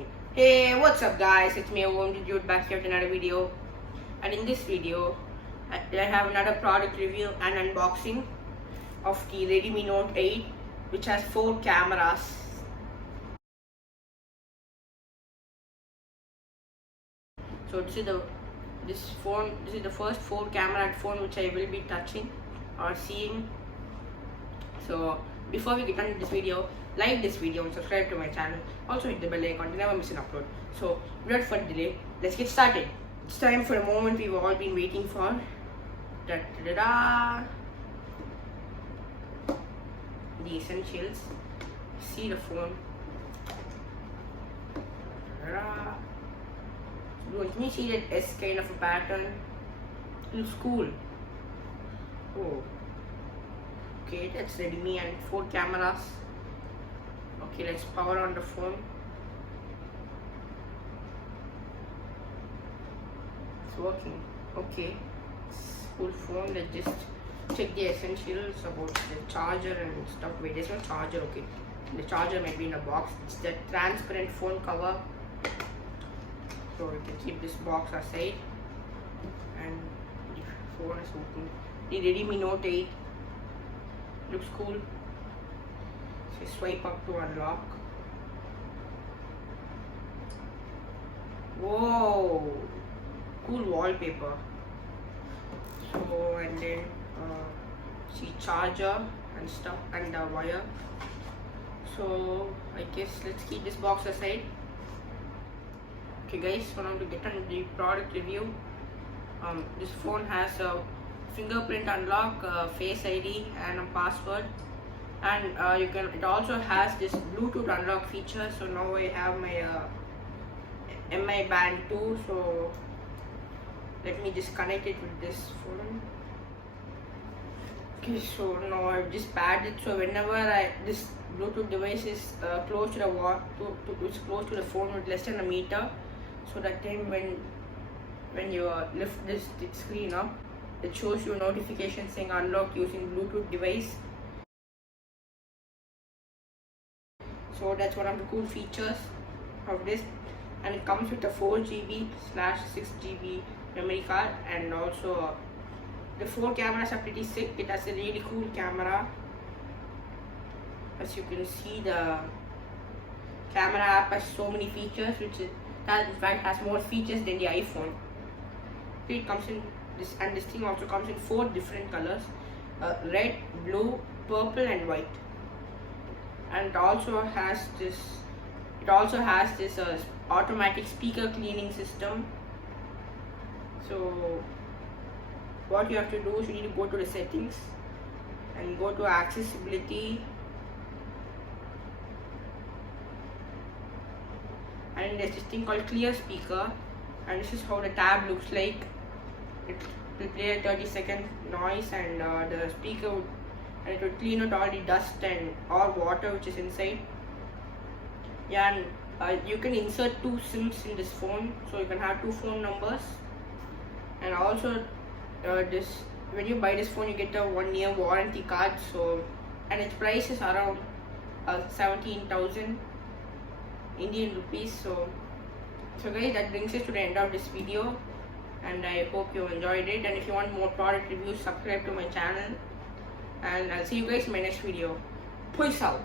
me. Hey, what's up guys, it's me, Dude, back here with another video. And in this video, I have another product review and unboxing of the Redmi Note 8, which has 4 cameras. So this is the first 4 camera phone which I will be touching or seeing. So before we get on this video, like this video and subscribe to my channel. Also hit the bell icon to never miss an upload. So without further delay, let's get started. It's time for a moment we've all been waiting for. Da, da, da, da. The essentials. See the phone. Da, da, da. Can you see that S kind of a pattern? It looks cool. Oh. Okay, that's Redmi and 4 cameras. Okay, let's power on the phone. It's working. Okay, it's full phone. Let's just check the essentials about the charger and stuff. Wait, there's no charger. Okay, the charger might be in a box. It's the transparent phone cover. So you can keep this box aside. And the phone is open. The Redmi Note 8 looks cool. So swipe up to unlock. Whoa, cool wallpaper. So and then see charger and stuff and the wire. So I guess let's keep this box aside. Okay guys, so now to get on the product review. This phone has a fingerprint unlock, face ID and a password, and it also has this Bluetooth unlock feature. So now I have my MI band too, so let me just connect it with this phone. Okay, so now I've just paired it, so whenever this Bluetooth device is close to the wall, it's close to the phone with less than a meter, so that time when you lift this screen up, it shows you a notification saying unlocked using Bluetooth device. So that's one of the cool features of this, and it comes with a 4GB/6GB memory card, and also the 4 cameras are pretty sick. It has a really cool camera. As you can see, the camera app has so many features, that in fact has more features than the iPhone. It comes in this, and this thing also comes in 4 different colors: red, blue, purple and white. And it also has this automatic speaker cleaning system. So what you have to do is you need to go to the settings and go to accessibility, and there's this thing called clear speaker, and this is how the tab looks like. It will play a 30-second noise, and the speaker would, and it would clean out all the dust and all water which is inside. Yeah, and you can insert 2 SIMs in this phone, so you can have 2 phone numbers. And also when you buy this phone, you get a 1-year warranty card. So, and its price is around 17,000 Indian rupees. So guys, that brings us to the end of this video, and I hope you enjoyed it. And if you want more product reviews, subscribe to my channel, and I'll see you guys in my next video. Peace out.